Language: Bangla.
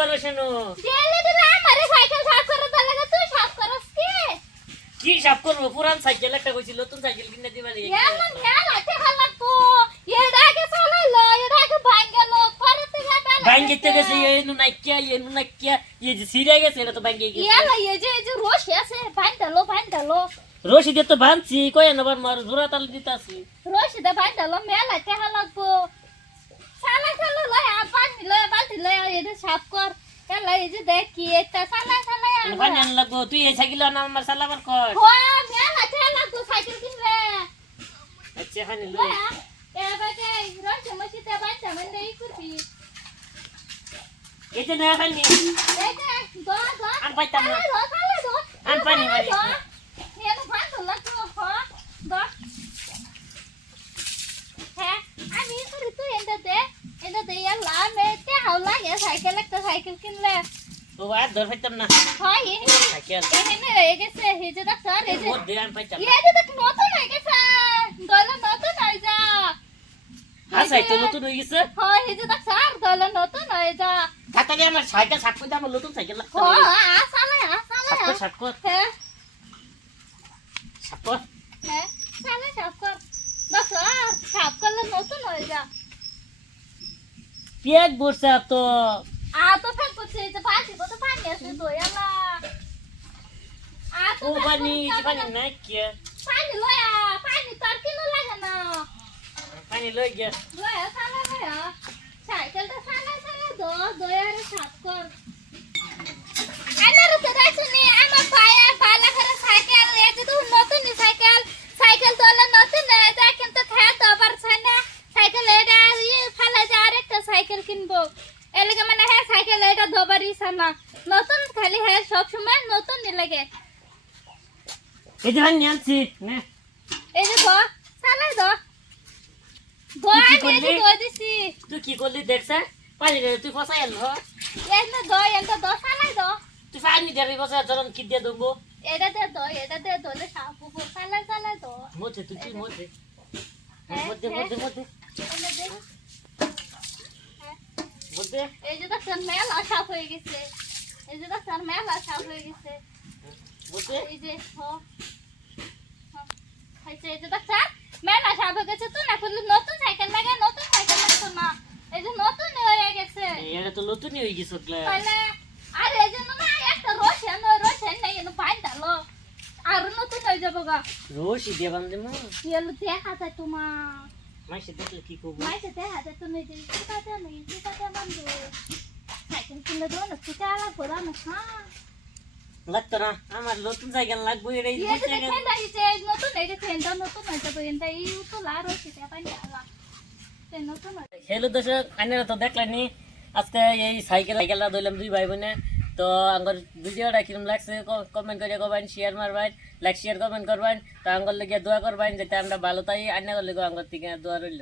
করো শোনো গেলে দিলে আমারে সাইকেল সাফ করে দিলে না তুই সাফ করস কি সাফ করবো পুরান সাইকেল একটা কইছিল নতুন সাইকেল কিনে দিবা লাগে এমন খেয়াল আছে হালাকো এটাকে চালাইলো এটাকে ভাঙলো পরে থেকে ভাঙ্গিতে গেছে এনু নাকিয়া এই যে সিরিয়া গেছে এটা তো ভাঙ্গি গেছে ইয়ালা এই যে রশি আছে ভাঙলো রশি দিয়ে তো ভাঙছি কই আনবার মার জোড়া তাল দিতাছি রশি দে ভাঙলো মেলা তে হালাকো চালা লয় পানি লয় বালতি লয় এটা সাফ কর এলা এই যে দেখ কি এটা চালা পানি আন লাগবো তুই এই সাইকেল আন আমার সালাবার কর হো মেলা তে হালাকো সাইকেল কিনলে আচ্ছা পানি লই এবারে রশি মশিতে বাঁচা মানে এই করবি এটা না পানি আর পাইতাম না আর পানি মারি সাইকেল কিনলে তো আর ধর পাইতাম না হয় সাইকেল এখানে হয়ে গেছে হেজে ডাক্তার এই যে বহুত দিয়ে আর পাইতাম এই যে দেখ নতুন হয়ে গেছে দলে নতুন হয়ে যা হ্যাঁ সাইকেল নতুন হয়ে গেছে হয় হেজে ডাক্তার দলে নতুন হয়ে যা তাড়াতাড়ি আমার সাইকেল সাফ করে আমার নতুন সাইকেল লাগবে আসালে সাফ কর হ্যাঁ সাফ কর হ্যাঁ সালে সাফ কর ডাক্তার সাফ করলে নতুন হয়ে যা পেট বসে তো তো ফেল করছে এই যে পানি কত পানি আছে দয়ালা তো ও পানি নাই কি পানি লয়া পানি তোর কিনো লাগে না পানি লই গে লয়া সালা লয়া সাইকেলটা সালা দয়ারে সাফ কর আনার তো রাখুনি আমার পায়া পালা করে সাইকেল এই যে তো নতুন সাইকেল তোলা নতুন এটা কিন্তু খায় তো পারছ না সাইকেল এটা ফালা যা আরেকটা সাইকেল কিনবো এলাকা মানে হ্যাঁ সাইকেল এটা ধোবারই সানা নতুন খালি হ্যাঁ সব সময় নতুন নি লাগে এই যে পানি আনছি নে এই যে ধো সালাই ধো আমি ধো দিছি তুই কি করলি দেখছ পানি দে তুই ফসাই আনলো এনে ধো সালাই ধো তুই পানি দে বসে ধরন কি দিয়ে দেবো এটা দে ধোলে সাপু সালাই ধো মতে তুই মতে মতে এনে দে মতে এই যে দেখছেন মেলা সাফ হয়ে গেছে মতে এই যে এই যে দেখছেন মেলা সাফ হয়ে গেছে তো না করলে নতুন সাইকেল লাগতো না এই যে নতুন হয়ে গেছে এটা তো নতুনই হয়ে গেছে তাহলে আর এই জন্য না একটা রোশন নাই এনে পাইন ডালো আর নতুন হয়ে যাবো গা রশি দিয়ে বান্ধে মা এলো দেখা যায় তোমার মাইসে দেখলে কি করবো মাইতে দেখা যায় তুমি যে চিকাতে বন্ধু সাইকেল কিনে দাও না চিকা লাগবো না হ্যাঁ লাগতো না আমার নতুন সাইকেল লাগবে এটাই এই যে দেখেন এই যে নতুন এই যে ফেন্ডা নতুন হয়ে যাবে এন্ড এই তো লারো সেটা পাই না তে নতুন হ্যালো দর্শক আইনারা তো দেখলেনি আজকে এই সাইকেলটা ধরলাম দুই ভাই বোনে তো আমার ভিডিওটা কিরম লাগছে কমেন্ট করে করবেন শেয়ার মারবেন লাইক শেয়ার কমেন্ট করবেন তো আঙ্গল লেগে দোয়া করবেন যাতে আমরা ভালো তাই আইনা করলে আঙ্গল থেকে দোয়া রইল